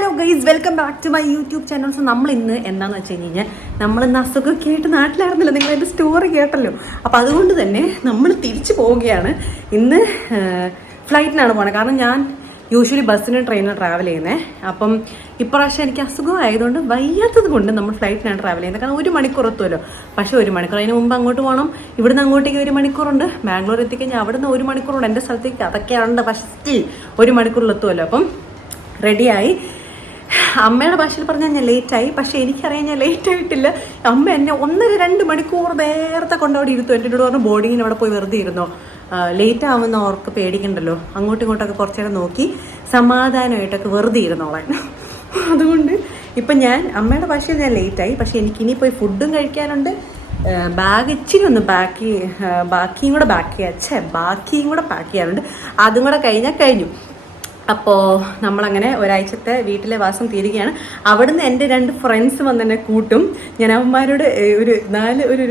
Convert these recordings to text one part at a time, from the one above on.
Hello guys, welcome back to my YouTube channel. So നമ്മൾ ഇന്ന് എന്താണെന്ന് വെച്ച് കഴിഞ്ഞാൽ നമ്മളിന്ന് അസുഖമൊക്കെ ആയിട്ട് നാട്ടിലായിരുന്നില്ല, നിങ്ങൾ എൻ്റെ സ്റ്റോറി കേട്ടല്ലോ. അപ്പോൾ അതുകൊണ്ട് തന്നെ നമ്മൾ തിരിച്ചു പോവുകയാണ്. ഇന്ന് ഫ്ലൈറ്റിനാണ് പോകണത്. കാരണം ഞാൻ യൂഷ്വലി ബസ്സിനും ട്രെയിനിനും ട്രാവൽ ചെയ്യുന്നത്. അപ്പം ഇപ്രാവശ്യം എനിക്ക് അസുഖമായതുകൊണ്ട് വയ്യാത്തത് കൊണ്ട് നമ്മൾ ഫ്ലൈറ്റിനാണ് ട്രാവൽ ചെയ്യുന്നത്. കാരണം 1 മണിക്കൂർ എത്തുമല്ലോ. പക്ഷേ 1 മണിക്കൂർ അതിന് മുമ്പ് അങ്ങോട്ട് പോകണം. ഇവിടുന്ന് അങ്ങോട്ടേക്ക് 1 മണിക്കൂറുണ്ട്. ബാംഗ്ലൂർ എത്തിക്കഴിഞ്ഞാൽ അവിടുന്ന് 1 മണിക്കൂറുണ്ട് എൻ്റെ സ്ഥലത്തേക്ക്. അതൊക്കെയാണ്, പക്ഷേ സ്റ്റിൽ 1 മണിക്കൂറിൽ എത്തുമല്ലോ. അപ്പം റെഡിയായി. അമ്മയുടെ ഭാഷയിൽ പറഞ്ഞാൽ ഞാൻ ലേറ്റായി, പക്ഷേ എനിക്കറിയാൻ ഞാൻ ലേറ്റ് ആയിട്ടില്ല. അമ്മ എന്നെ 1-2 മണിക്കൂർ നേരത്തെ കൊണ്ടവിടെ ഇരുത്തു. എൻ്റെ കൂടെ പറഞ്ഞു ബോർഡിങ്ങിന് അവിടെ പോയി വെറുതെ ഇരുന്നോ, ലേറ്റ് ആവുമെന്ന് അവർക്ക് പേടിക്കണ്ടല്ലോ, അങ്ങോട്ടും ഇങ്ങോട്ടൊക്കെ കുറച്ച് നേരം നോക്കി സമാധാനമായിട്ടൊക്കെ വെറുതെ ഇരുന്നോളാൻ. അതുകൊണ്ട് ഇപ്പം ഞാൻ അമ്മയുടെ ഭാഷയിൽ ഞാൻ ലേറ്റായി. പക്ഷേ എനിക്കിനി പോയി ഫുഡും കഴിക്കാനുണ്ട്. ബാഗ് ഇച്ചിരി ഒന്ന് ബാക്കിയും കൂടെ പാക്ക് ചെയ്യാനുണ്ട്. അതും കൂടെ കഴിഞ്ഞാൽ കഴിഞ്ഞു. അപ്പോൾ നമ്മളങ്ങനെ ഒരാഴ്ചത്തെ വീട്ടിലെ വാസം തീരുകയാണ്. അവിടുന്ന് എൻ്റെ 2 ഫ്രണ്ട്സ് വന്ന് എന്നെ കൂട്ടും. ഞാൻ അവന്മാരോട് ഒരു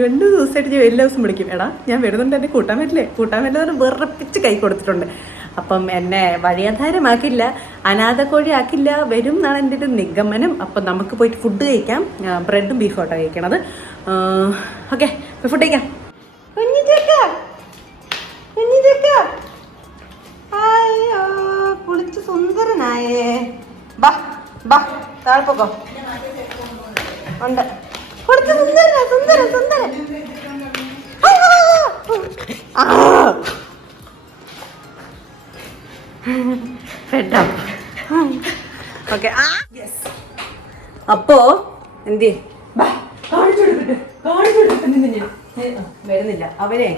2 ദിവസമായിട്ട് ഞാൻ എല്ലാ ദിവസം വിളിക്കും, എടാ ഞാൻ വരുന്നുണ്ട്, എന്നെ കൂട്ടാൻ പറ്റില്ല വെറുപ്പിച്ച് കൈ കൊടുത്തിട്ടുണ്ട്. അപ്പം എന്നെ വഴിയാധാരമാക്കില്ല, അനാഥക്കോഴി ആക്കില്ല, വരും എന്നാണ് എൻ്റെ ഒരു നിഗമനം. അപ്പം നമുക്ക് പോയിട്ട് ഫുഡ് കഴിക്കാം. ബ്രെഡും ബീഫും ആട്ടോ കഴിക്കണത്. ഓക്കെ, ഫുഡ് കഴിക്കാം. അയ്യോ, കുളിച്ച് സുന്ദരനായേ. ബാ താഴ്പ്പൊക്കോ ഉണ്ട്. കുളിച്ച് സുന്ദരൻ. ഓക്കെ, അപ്പോ എന്തേ വരുന്നില്ല. അവന്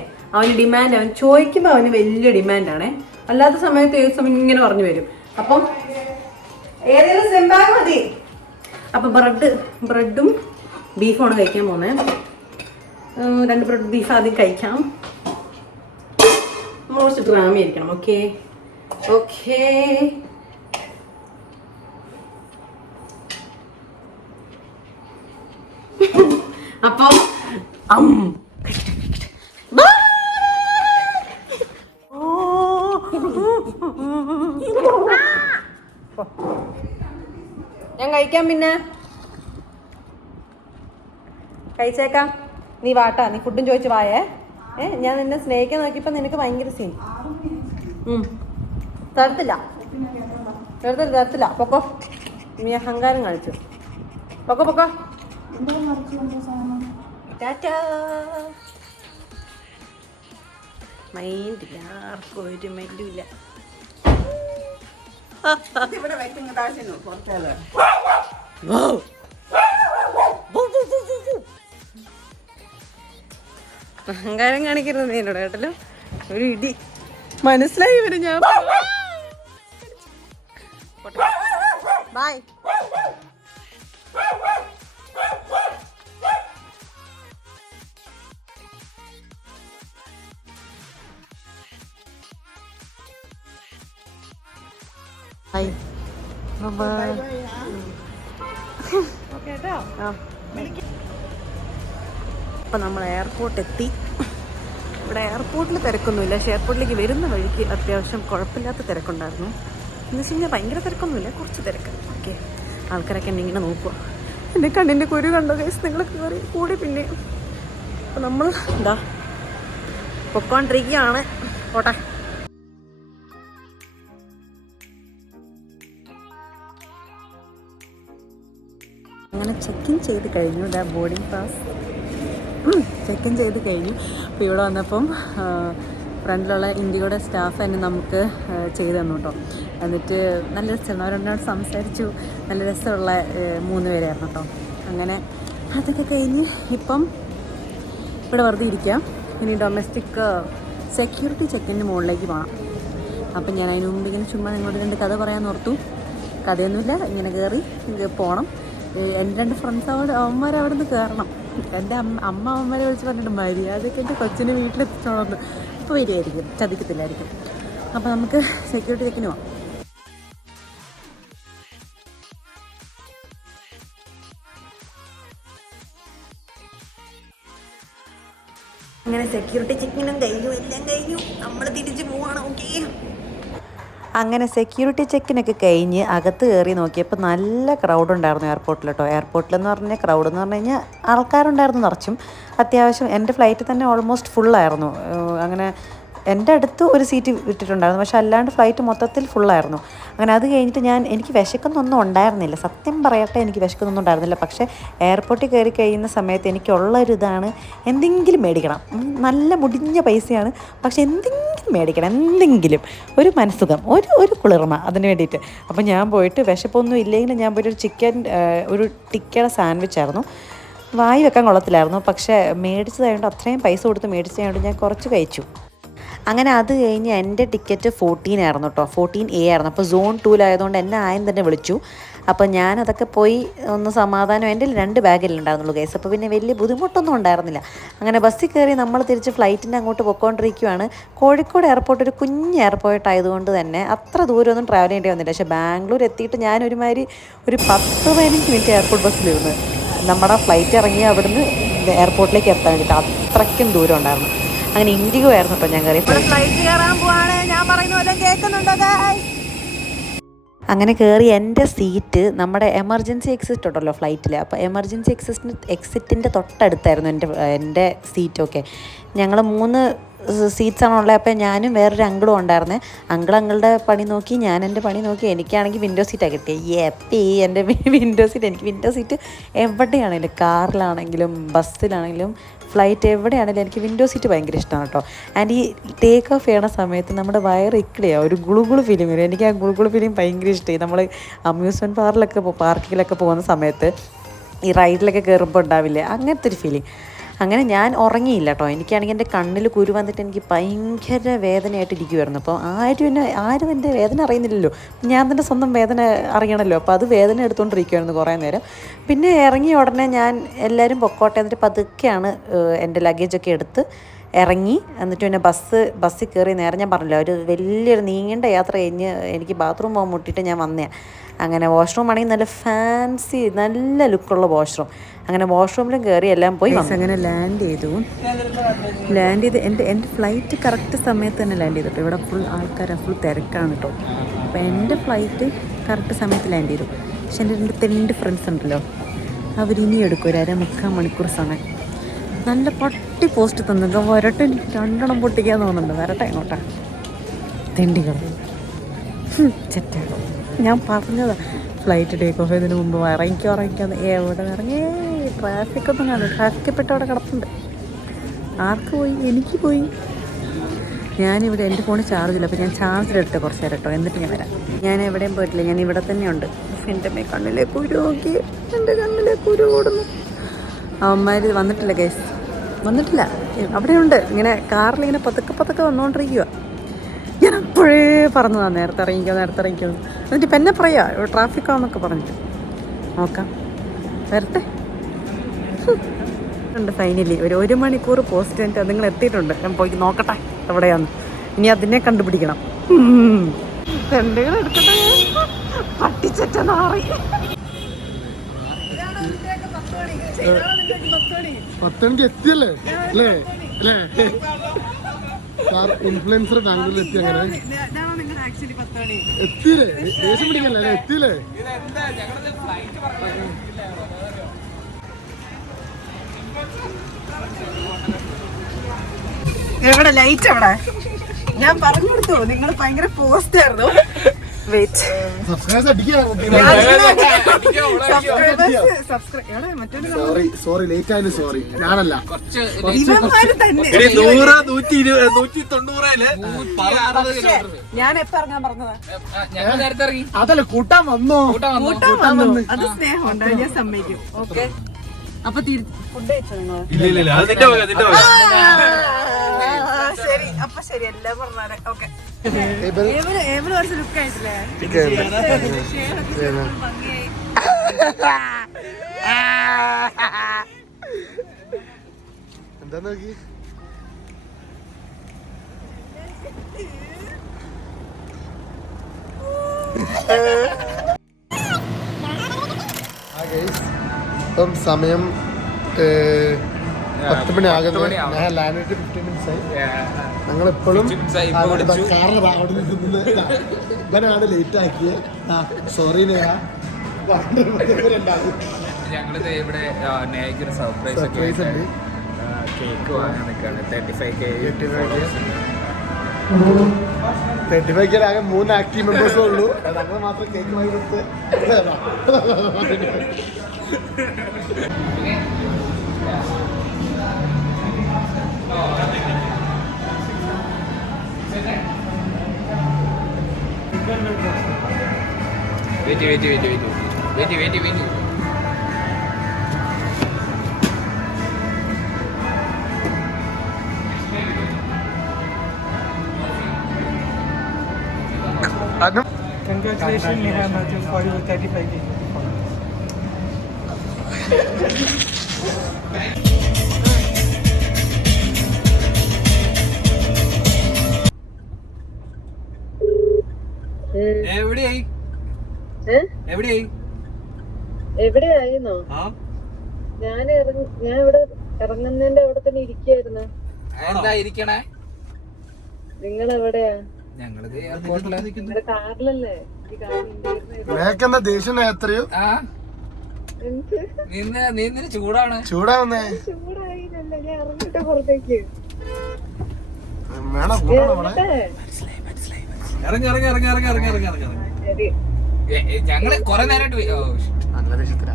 ഡിമാൻഡ്, അവൻ ചോദിക്കുമ്പോൾ അവന് വലിയ ഡിമാൻഡാണേ. അല്ലാത്ത സമയത്ത് ഏത് സമയം ഇങ്ങനെ പറഞ്ഞു വരും. അപ്പം ഏതെങ്കിലും സെമ്പാഗ് മതി. അപ്പം ബ്രെഡും ബീഫുമാണ് കഴിക്കാൻ പോകുന്നത്. 2 ബ്രെഡ് ബീഫ് ആദ്യം കഴിക്കാം. കുറച്ച് ഡ്രാമയായിരിക്കണം. ഓക്കെ. അപ്പം ഞാൻ കഴിക്കാം, പിന്നെ കഴിച്ചേക്കാം. നീ വാട്ടാ, നീ ഫുഡും ചോദിച്ചു വായേ. ഞാൻ നിന്നെ സ്നേഹിക്കാൻ നോക്കിയപ്പോൾ നിനക്ക് ഭയങ്കര സീൻ. തരത്തില്ല. പൊക്കോ, നീ അഹങ്കാരം കാണിച്ചു. പൊക്കോ. ടാറ്റാ. മൈൻഡില്ല, ആർക്കും ഒരു മൈൻഡില്ല. അഹങ്കാരം കാണിക്കരുത് എന്നോട് കേട്ടല്ലോ. ഒരു ഇടി മനസ്സിലായി വരും. ഞാൻ ബൈ. അപ്പം നമ്മൾ എയർപോർട്ട് എത്തി. ഇവിടെ എയർപോർട്ടിൽ തിരക്കൊന്നുമില്ല. പക്ഷേ എയർപോർട്ടിലേക്ക് വരുന്ന വഴിക്ക് അത്യാവശ്യം കുഴപ്പമില്ലാത്ത തിരക്കുണ്ടായിരുന്നു. എന്ന് വെച്ച് കഴിഞ്ഞാൽ ഭയങ്കര തിരക്കൊന്നുമില്ല, കുറച്ച് തിരക്ക്. ഓക്കെ, ആൾക്കാരൊക്കെ എന്നെ ഇങ്ങനെ നോക്കുക. എൻ്റെ കണ്ണിൻ്റെ കുരു കണ്ടോ ഗൈസ്, നിങ്ങൾ കയറി കൂടി. പിന്നെ അപ്പം നമ്മൾ എന്താ പൊക്കോണ്ടിരിക്കുകയാണ്. പോട്ടെ. അങ്ങനെ ചെക്കിൻ ചെയ്ത് കഴിഞ്ഞു. ബോർഡിംഗ് പാസ് ചെക്കിൻ ചെയ്ത് കഴിഞ്ഞു. അപ്പോൾ ഇവിടെ വന്നപ്പം ഫ്രണ്ടിലുള്ള ഇന്ത്യയുടെ സ്റ്റാഫ് തന്നെ നമുക്ക് ചെയ്ത് തന്നു കേട്ടോ. എന്നിട്ട് നല്ല രസമാണ്. അവരെന്നോട് സംസാരിച്ചു. നല്ല രസമുള്ള 3 പേരായിരുന്നു കേട്ടോ. അങ്ങനെ അതൊക്കെ കഴിഞ്ഞ് ഇപ്പം ഇവിടെ വെറുതെ ഇരിക്കാം. ഇനി ഡൊമസ്റ്റിക് സെക്യൂരിറ്റി ചെക്കിൻ്റെ മുകളിലേക്ക് പോകണം. അപ്പം ഞാൻ അതിന് മുമ്പ് ഇങ്ങനെ ചുമ്മാ നിങ്ങളോട് 2 കഥ പറയാൻ ഓർത്തു. കഥയൊന്നുമില്ല, ഇങ്ങനെ കയറി പോകണം. എൻ്റെ 2 ഫ്രണ്ട്സ് അവന്മാർ അവിടെ നിന്ന് കയറണം. എൻ്റെ അവന്മാരെ വിളിച്ച് പറഞ്ഞിട്ട് മര്യാദയ്ക്ക് എൻ്റെ കൊച്ചിനെ വീട്ടിലെത്തിച്ചോളന്ന്. ഇപ്പോൾ വരുമായിരിക്കും, ചതിക്കത്തില്ലായിരിക്കും. അപ്പോൾ നമുക്ക് സെക്യൂരിറ്റി ചെക്കിന് പോകാം. അങ്ങനെ സെക്യൂരിറ്റി ചെക്കിനും കഴിഞ്ഞു, എല്ലാം കഴിഞ്ഞു. നമ്മൾ തിരിച്ച് പോവാണ്. ഓക്കെ, അങ്ങനെ സെക്യൂരിറ്റി ചെക്കിനൊക്കെ കഴിഞ്ഞ് അകത്ത് കയറി നോക്കിയപ്പോൾ നല്ല ക്രൗഡ് ഉണ്ടായിരുന്നു എയർപോർട്ടിൽ കേട്ടോ. എയർപോർട്ടിലെന്ന് പറഞ്ഞാൽ ക്രൗഡ് എന്ന് പറഞ്ഞു കഴിഞ്ഞാൽ ആൾക്കാരുണ്ടായിരുന്നു നിറച്ചും. അത്യാവശ്യം എൻ്റെ ഫ്ലൈറ്റ് തന്നെ ഓൾമോസ്റ്റ് ഫുള്ളായിരുന്നു. അങ്ങനെ എൻ്റെ അടുത്ത് ഒരു സീറ്റ് വിട്ടിട്ടുണ്ടായിരുന്നു, പക്ഷെ അല്ലാണ്ട് ഫ്ലൈറ്റ് മൊത്തത്തിൽ ഫുള്ളായിരുന്നു. അങ്ങനെ അത് കഴിഞ്ഞിട്ട് എനിക്ക് വിശക്കുന്നൊന്നും ഉണ്ടായിരുന്നില്ല, സത്യം പറയട്ടെ, എനിക്ക് വിശക്കുന്നൊന്നും ഉണ്ടായിരുന്നില്ല. പക്ഷേ എയർപോർട്ടിൽ കയറി കഴിയുന്ന സമയത്ത് എനിക്കുള്ളൊരു ഇതാണ്, എന്തെങ്കിലും മേടിക്കണം. നല്ല മുടിഞ്ഞ പൈസയാണ്, പക്ഷെ എന്തെങ്കിലും മേടിക്കണം, എന്തെങ്കിലും ഒരു മനസ്സുഖം, ഒരു കുളിർമ അതിന് വേണ്ടിയിട്ട്. അപ്പോൾ ഞാൻ പോയിട്ട് വിശപ്പൊന്നും ഇല്ലെങ്കിലും ഞാൻ പോയിട്ട് ഒരു ടിക്കയുടെ സാൻഡ്വിച്ചായിരുന്നു. വായി വെക്കാൻ കൊള്ളത്തില്ലായിരുന്നു, പക്ഷേ മേടിച്ചതായതുകൊണ്ട് അത്രയും പൈസ കൊടുത്ത് മേടിച്ചതായതുകൊണ്ട് ഞാൻ കുറച്ച് കഴിച്ചു. അങ്ങനെ അത് കഴിഞ്ഞ് എൻ്റെ ടിക്കറ്റ് 14 ആയിരുന്നു കേട്ടോ, 14A ആയിരുന്നു. അപ്പോൾ സോൺ 2-ലായതുകൊണ്ട് എന്നെ ആയം തന്നെ വിളിച്ചു. അപ്പോൾ ഞാനതൊക്കെ പോയി ഒന്ന് സമാധാനം, എൻ്റെ 2 ബാഗിലുണ്ടായിരുന്നുള്ളൂ ഗൈസ്. അപ്പോൾ പിന്നെ വലിയ ബുദ്ധിമുട്ടൊന്നും ഉണ്ടായിരുന്നില്ല. അങ്ങനെ ബസ്സിൽ കയറി നമ്മൾ തിരിച്ച് ഫ്ലൈറ്റിൻ്റെ അങ്ങോട്ട് പൊയ്ക്കൊണ്ടിരിക്കുകയാണ്. കോഴിക്കോട് എയർപോർട്ട് ഒരു കുഞ്ഞ് എയർപോർട്ട് ആയതുകൊണ്ട് തന്നെ അത്ര ദൂരമൊന്നും ട്രാവൽ ചെയ്യേണ്ടി വന്നില്ല. പക്ഷേ ബാംഗ്ലൂർ എത്തിയിട്ട് ഞാൻ ഒരു 10-15 മിനിറ്റ് എയർപോർട്ട് ബസ്സിലിരുന്ന് നമ്മുടെ ഫ്ലൈറ്റ് ഇറങ്ങി അവിടുന്ന് എയർപോർട്ടിലേക്ക് എത്താൻ വേണ്ടിയിട്ട് അത്രയ്ക്കും ദൂരം ഉണ്ടായിരുന്നു. അങ്ങനെ ഇൻഡിഗോ ആയിരുന്നു കേട്ടോ ഞാൻ കയറി. ഫ്ലൈറ്റ് കയറാൻ പോവാണ്, ഞാൻ പറയുന്ന കേൾക്കുന്നുണ്ടോ? അങ്ങനെ കയറി എൻ്റെ സീറ്റ് നമ്മുടെ എമർജൻസി എക്സിറ്റ് ഉണ്ടല്ലോ ഫ്ലൈറ്റിൽ. അപ്പോൾ എമർജൻസി എക്സിറ്റിൻ്റെ തൊട്ടടുത്തായിരുന്നു എൻ്റെ സീറ്റൊക്കെ. ഞങ്ങൾ 3 സീറ്റ്സാണ് ഉള്ളത്. അപ്പോൾ ഞാനും വേറൊരു അങ്കിളും ഉണ്ടായിരുന്നേ. അങ്കിളുടെ പണി നോക്കി, ഞാൻ എൻ്റെ പണി നോക്കി. എനിക്കാണെങ്കിൽ വിൻഡോ സീറ്റാണ് കിട്ടിയത്. എൻ്റെ വിൻഡോ സീറ്റ്, എനിക്ക് വിൻഡോ സീറ്റ് എവിടെയാണെങ്കിലും, കാറിലാണെങ്കിലും ബസ്സിലാണെങ്കിലും ഫ്ലൈറ്റ് എവിടെയാണെങ്കിലും എനിക്ക് വിൻഡോ സീറ്റ് ഭയങ്കര ഇഷ്ടമാണ് കേട്ടോ. ആൻഡ് ഈ ടേക്ക് ഓഫ് ചെയ്യണ സമയത്ത് നമ്മുടെ വയറ് ഇക്കിടെയാണ്, ഒരു ഗുളുഗുളു ഫീലിംഗ് വരും. എനിക്ക് ആ ഗുളുഗുളു ഫീലിംഗ് ഭയങ്കര ഇഷ്ടമായി. നമ്മൾ അമ്യൂസ്മെൻറ്റ് പാർക്കിലൊക്കെ പോകുന്ന സമയത്ത് ഈ റൈഡിലൊക്കെ കയറുമ്പോൾ ഉണ്ടാവില്ലേ, അങ്ങനത്തെ ഒരു ഫീലിംഗ്. അങ്ങനെ ഞാൻ ഉറങ്ങിയില്ല കേട്ടോ. എനിക്കാണെങ്കിൽ എൻ്റെ കണ്ണിൽ കുരു വന്നിട്ട് എനിക്ക് ഭയങ്കര വേദനയായിട്ട് ഇരിക്കുമായിരുന്നു. അപ്പോൾ ആരും എൻ്റെ വേദന അറിയുന്നില്ലല്ലോ, ഞാൻ തന്നെ സ്വന്തം വേദന അറിയണമല്ലോ. അപ്പോൾ അത് വേദന എടുത്തുകൊണ്ടിരിക്കുമായിരുന്നു കുറേ നേരം. പിന്നെ ഇറങ്ങിയ ഉടനെ ഞാൻ എല്ലാവരും പൊക്കോട്ടെ എന്നിട്ട് പതുക്കെയാണ് എൻ്റെ ലഗേജൊക്കെ എടുത്ത് ഇറങ്ങി. എന്നിട്ട് പിന്നെ ബസ്സിൽ കയറി നേരെ ഞാൻ പറഞ്ഞില്ല, ഒരു വലിയൊരു നീണ്ട യാത്ര കഴിഞ്ഞ് എനിക്ക് ബാത്റൂം പോകാൻ മുട്ടിയിട്ട് ഞാൻ വന്നതാണ്. അങ്ങനെ വാഷ്റൂം ആണെങ്കിൽ നല്ല ഫാൻസി, നല്ല ലുക്കുള്ള വാഷ്റൂം. അങ്ങനെ വാഷ്റൂമിലും കയറി എല്ലാം പോയി അങ്ങനെ ലാൻഡ് ചെയ്തു. എൻ്റെ ഫ്ലൈറ്റ് കറക്റ്റ് സമയത്ത് തന്നെ ലാൻഡ് ചെയ്തിട്ടു. ഇവിടെ ഫുൾ ആൾക്കാരാണ്, ഫുൾ തിരക്കാണ് കേട്ടോ. അപ്പോൾ എൻ്റെ ഫ്ലൈറ്റ് കറക്റ്റ് സമയത്ത് ലാൻഡ് ചെയ്തു. പക്ഷെ എൻ്റെ 2 ഫ്രണ്ട്സ് ഉണ്ടല്ലോ, അവരിനി എടുക്കും ഒരു 1/4 മണിക്കൂർ സമയം. നല്ല പട്ടി പോസ്റ്റ് തന്നു, വരട്ടെ, 2 പൊട്ടിക്കാൻ തോന്നുന്നുണ്ട്, വരട്ടെ ഇങ്ങോട്ടാ തെണ്ടികൾ ചെറ്റാണ്. ഞാൻ പറഞ്ഞതാണ് ഫ്ലൈറ്റ് ടേക്ക് ഓഫ് ചെയ്തതിന് മുമ്പ് ഇറങ്ങിക്കാന്ന്. എവിടെ ഇറങ്ങി ട്രാഫിക്കൊന്നും കാണും, ട്രാഫിക്ക് പെട്ട് അവിടെ കിടപ്പുണ്ട്. ആർക്ക് പോയി? എനിക്ക് പോയി. ഞാനിവിടെ എൻ്റെ ഫോണിൽ ചാർജില്ല, അപ്പോൾ ഞാൻ ചാർജിലിട്ട് കുറച്ച് നേരം കേട്ടോ, എന്നിട്ട് ഞാൻ വരാം. ഞാൻ എവിടെയും പോയിട്ടില്ല, ഞാൻ ഇവിടെ തന്നെയുണ്ട്. എൻ്റെ കണ്ണിലേക്ക് കുരു നോക്കി, എൻ്റെ കണ്ണിലേക്ക് കുരു ഓടുന്നു. അവന്മാർ വന്നിട്ടില്ല ഗൈസ്, വന്നിട്ടില്ല. അവിടെയുണ്ട് ഇങ്ങനെ കാറിലിങ്ങനെ പതുക്കെ വന്നുകൊണ്ടിരിക്കുക. ഞാൻ അപ്പോഴേ പറഞ്ഞതാണ് നേരത്തെ ഇറങ്ങിക്കോ. എന്നിട്ട് ഇപ്പം എന്നെ പറയാ ട്രാഫിക്കാന്നൊക്കെ പറഞ്ഞിട്ട്. നോക്കാം, വരട്ടെ. ഉണ്ട് ഫൈനലി ഒരു 1 മണിക്കൂർ പോസ്റ്റ് കഴിഞ്ഞിട്ട് നിങ്ങൾ എത്തിയിട്ടുണ്ട്. ഞാൻ പോയി നോക്കട്ടെ എവിടെയാന്ന്. ഇനി അതിനെ കണ്ടുപിടിക്കണം. തെണ്ടുകൾ എടുക്കട്ടെ, പട്ടിച്ചറ്റ നാറി. 10 മണിക്ക് എത്തിയല്ലേ അല്ലേ? ഇൻഫ്ലുവൻസർ ബാംഗ്ലൂരിൽ എത്തി. അങ്ങനെ എത്തിയില്ലേ? ദേഷ്യം പിടിക്കല്ലേ? എത്തിയില്ലേ? എവിടെ ലൈറ്റ്? എവിടെ? ഞാൻ പറഞ്ഞു കൊടുത്തു, നിങ്ങൾ ഭയങ്കര പോസ്റ്റ് ആയിരുന്നു. സോറി ലേറ്റ് ആയാലും സോറി, ഞാനല്ല. ഞാൻ എപ്പോ ഇറങ്ങാൻ പറഞ്ഞതാ? അതല്ല, കൂട്ടാൻ വന്നോ? അത് സ്നേഹമുണ്ട്, ഞാൻ സമ്മതിക്കും. ഓക്കെ, അപ്പൊ ഫുഡ് കഴിച്ചോ നിങ്ങൾ? ശരി, അപ്പൊ ശരി, എല്ലാം പറഞ്ഞാലേ. ഓക്കെ, കുറച്ച് ലുക്ക് ആയിട്ടില്ലേ? എന്താ നോക്കി? ഇപ്പം സമയം 10 മണി ആകുന്നു. ഞാൻ ലാൻഡ് 15 മിനിറ്റ്സ് ആയി. ഞങ്ങളിപ്പോഴും കാരണം അവിടെ നിന്ന് ഇവനാണ് ലേറ്റ് ആക്കിയത്. സോറി ഞങ്ങളിത് ഇവിടെ നേക്കൊരു സർപ്രൈസ് ഉണ്ട്. കേക്ക് വാങ്ങാൻ നിൽക്കുകയാണ്. 35K ആകെ 3 ആക്റ്റീവ് മെമ്പേഴ്സേ ഉള്ളൂ. ഞങ്ങൾ മാത്രം കേക്ക് വാങ്ങി കൊടുത്ത് wait. Congratulations, Neha Matthew, for your 35K. എവിടെയായിരുന്നോ? ഞാൻ ഇവിടെ ഇറങ്ങുന്നതിന്റെ അവിടെ തന്നെ ഇരിക്കായിരുന്നു. എന്താ ഇരിക്കണേ? നിങ്ങൾ എവിടെയാ? ഞങ്ങളിത് എയർപോർട്ടില്. നിങ്ങളുടെ കാറിലല്ലേ? ഈ കാറിൽ നിനക്കെന്താ ദേഷ്യം എത്രയോ നീ ചൂടാണ്. ചൂടാവുന്നേ ചൂടായില്ലല്ലേ? ഞാൻ ഇറങ്ങിട്ട് പുറത്തേക്ക് ശരി. ഞങ്ങള് കൊറേ നേരമായിട്ട് നല്ല ദേഷ്യത്തിലാ.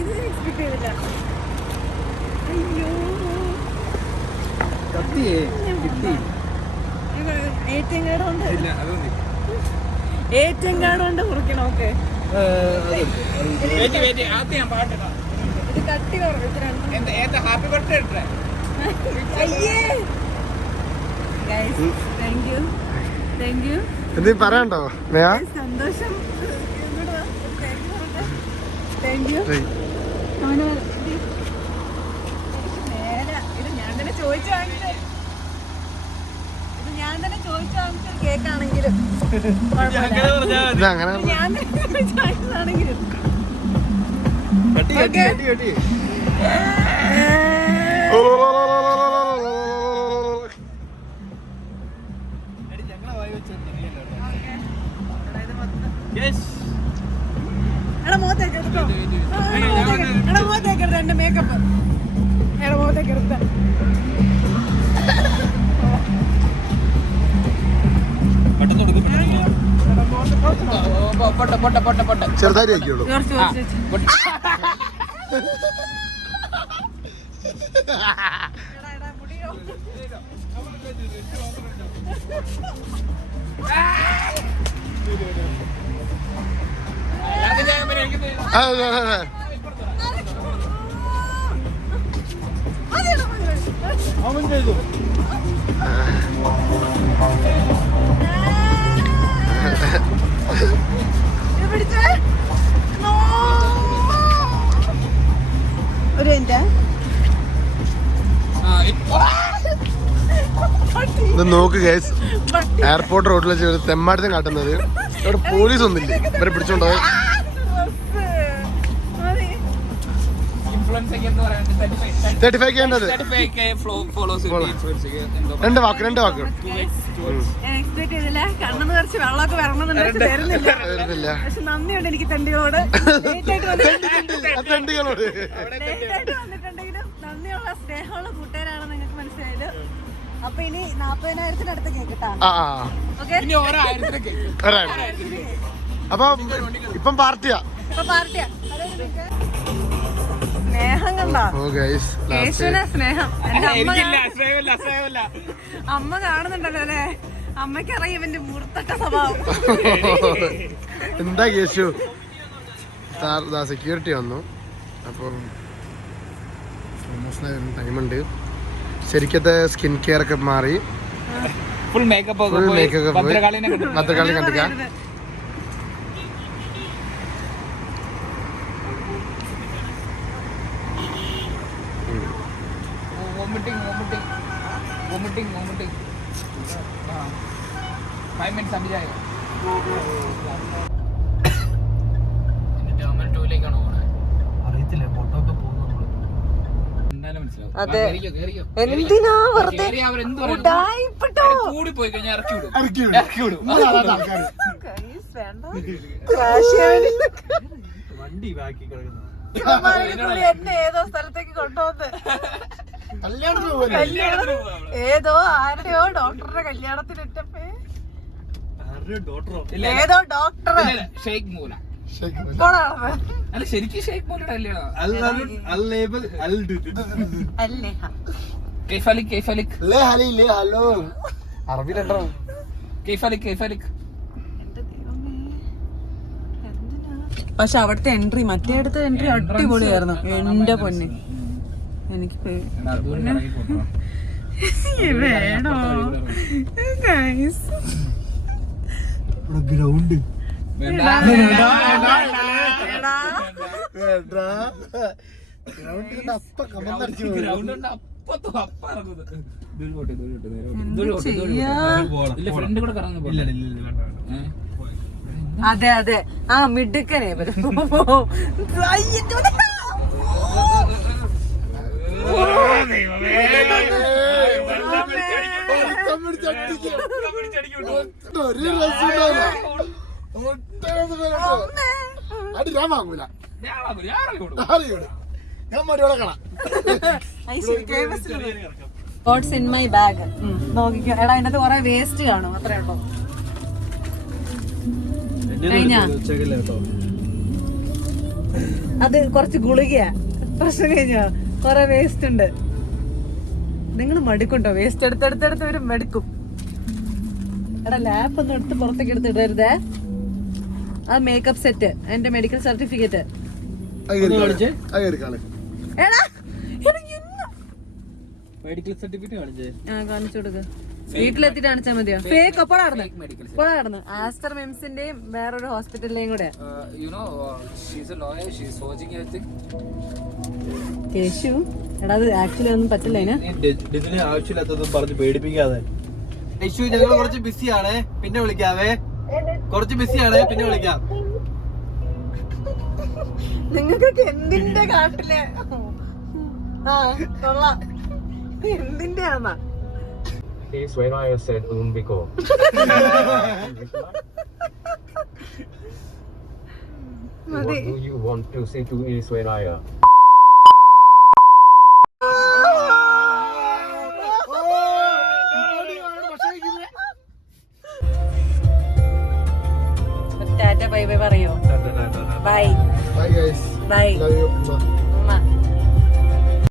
ഇത് എക്സ്പെക്ട് ചെയ്തില്ല. അയ്യോ, ഏറ്റവും കാർഡ് കുറിക്കണം. ഓക്കെ, ഇത് കട്ടി ഹാപ്പി ബർത്ത്ഡേ. Thank you. എന്ത് പറയണ്ടോ? സന്തോഷം. Thank you. ഇത് ഞാൻ തന്നെ ചോദിച്ചു വാങ്ങിച്ചത്. കേക്കാണെങ്കിലും ഞാൻ വാങ്ങിച്ചതാണെങ്കിലും എന്റെ മേക്കപ്പ് മുഖത്തേക്ക് എടുത്ത ചെറുതായി ആക്കിയുള്ളൂ. അവൻ ചെയ്തു. ഒരു ഇത് നോക്ക് ഗൈസ്, എയർപോർട്ട് റോഡിൽ വെച്ച് തെമ്മാടത്തും കാട്ടുന്നത്. ഇവിടെ പോലീസ് ഒന്നുമില്ല, ഇവരെ പിടിച്ചോണ്ടോ. 35K ഉണ്ടത്. 2 വാക്ക് ഞാൻ എക്സ്പെക്ട് ചെയ്തില്ല. കണ്ണെന്ന് കുറച്ച് വെള്ളമൊക്കെ വരണമെന്നുണ്ട്, വരുന്നില്ല. പക്ഷെ നന്ദിയുണ്ട് എനിക്ക് തെണ്ടികളോട്. തെണ്ടികളോട് വന്നിട്ടുണ്ടെങ്കിലും നന്ദിയുള്ള സ്നേഹമുള്ള കൂട്ടുകാരാണ് നിങ്ങൾക്ക് മനസ്സിലായത്. അപ്പൊ ഇനി 40,000 അടുത്ത കേക്കിട്ടാണ്. അപ്പൊ ഇപ്പം പാർട്ടിയാ. സ്നേഹം കണ്ടോ? യേശുവിനെ സ്നേഹം. അമ്മ കാണുന്നുണ്ടല്ലോ അല്ലേ? അമ്മയ്ക്കറിയാം ഇവന്റെ മുറുത്തട്ട സ്വഭാവം. എന്താ യേശു സെക്യൂരിറ്റി വന്നു. അപ്പം ടൈമുണ്ട്. ശരിക്കത്തെ സ്കിൻ കെയർ ഒക്കെ മാറി ഫുൾ മേക്കപ്പ് ഭദ്രകാളി കണ്ടിക്ക. वोमिटिंग 5 मिनट्स अभी जाएगा. ടെർമിനൽ 2 ലേക്കാണ് പോകുന്നത്. അറിയത്തില്ല, ഫോട്ടോ ഒക്കെ പോകുന്നു. അതെ കേറിക്കോ, കേറിക്കോ. എന്തിനാ വെറുതെ കേറി അവരെന്ത് പറയുന്നു? ഉഡായിപ്പിട്ടോ. കൂടി പോയി കഴിഞ്ഞാൽ ഇറക്കി വിടും. ഇറക്കി വിടും. ഇറക്കി വിടും. ആൾക്കാർ Guys, വേണ്ട. Crash ആണ്. വണ്ടി ബാക്കി കിടക്കുന്നു. ഇവന്മാരുടെ എന്നെ ഏതോ സ്ഥലത്തേക്ക് കൊണ്ടുവന്ന് കല്യാണത്തിന് പോകല്ലേ കല്യാണം ഏതോ ആരുടെയോ ഡോക്ടറുടെ കല്യാണത്തിനിട്ടപ്പേ ആരുടെ ഡോക്ടറോ? ഇല്ല, ഏതോ ഡോക്ടർ ഇല്ല, ഇല്ല, ഷെയ്ഖ് മൂല. അല്ല ശരിക്കും ഷെയ്ഖ് മൂലയുടെ കല്യാണം. അല്ലേ കൈഫലിക്, കൈഫലിക്, ലേ ഹലി ലേ ഹലോ അറബി രണ്ടോ കൈഫലിക്, കൈഫലിക്. പക്ഷെ അവിടുത്തെ എൻട്രി മറ്റേ അടുത്ത എൻട്രി അടിപൊളിയായിരുന്നു എന്റെ പൊന്നെ എനിക്ക് വേണോ ഗ്രൗണ്ട് വേണ്ട. ഗ്രൗണ്ടിന്റെ അപ്പ കമന്നടിച്ചു ഗ്രൗണ്ട് ഉണ്ട്, അപ്പത്തോ അപ്പ ഇറങ്ങുന്നത്. ദൂരെ പോട്ടെ, ദൂരെ പോട്ടെ, നേരെ പോട്ടെ. എന്ത് ദൂരെ പോട്ടെ, ദൂരെ ചെയ്യാ? പോട്ടെ. ഇല്ല, ഫ്രണ്ട് കൂടെ കറങ്ങുന്നു. അതെ അതെ ആ മിടുക്കനെ ഒരു രസമില്ല അടി ഞാൻ വാങ്ങൂല ഞാൻ മരുവളെ കാണാം ഗോഡ്സ് ഇൻ മൈ ബാഗ് നോക്കിക്കോ എടാ അതിനകത്ത് കൊറേ വേസ്റ്റ് കാണും അത്രേ ഉള്ളൂ കഴിഞ്ഞാ അത് കുറച്ച് ഗുളികയാ പ്രശ്നം കഴിഞ്ഞോ കൊറേ വേസ്റ്റ് ഉണ്ട് നിങ്ങൾ മടുക്കുണ്ടോ വേസ്റ്റ് എടുത്തെടുത്തെടുത്ത് വരും മടുക്കും എടാ ലാപ്പ് ഒന്നും എടുത്ത് പുറത്തേക്ക് എടുത്തിടരുതേ ആ മേക്കപ്പ് സെറ്റ് എന്റെ മെഡിക്കൽ സർട്ടിഫിക്കറ്റ് എടാ മെഡിക്കൽ സർട്ടിഫിക്കറ്റ് കാണിച്ചേ. കാണിച്ചു കൊടുക്ക വീട്ടിലെത്തിട്ട് കാണിച്ചാൽ മതിയോ ഫേക്ക് അപ്പോഴായിരുന്നു ആസ്റ്റർ മിംസിന്റെയും വേറൊരു ഹോസ്പിറ്റലിലെയും കൂടെ കേശു എടാ അത് ആക്ച്വലി ഒന്നും പറ്റില്ല ഇതിന് ആവശ്യമില്ലാത്തതും പറഞ്ഞ് പേടിപ്പിക്കാതെ. യശു ഞങ്ങൾ കുറച്ച് ബിസിയാണ്, പിന്നെ വിളിക്കാവേ. കുറച്ച് ബിസിയാണ്, പിന്നെ വിളിക്കാം. നിങ്ങൾക്കൊക്കെ എന്തിന്റെ കാട്ടില് ആ കൊള്ളാം എന്തിന്റെ ആന്നാ Is when I said Umbiko. What do you want to say to Is when I tata bye bye പറയോ bye Bye guys. Bye Love you.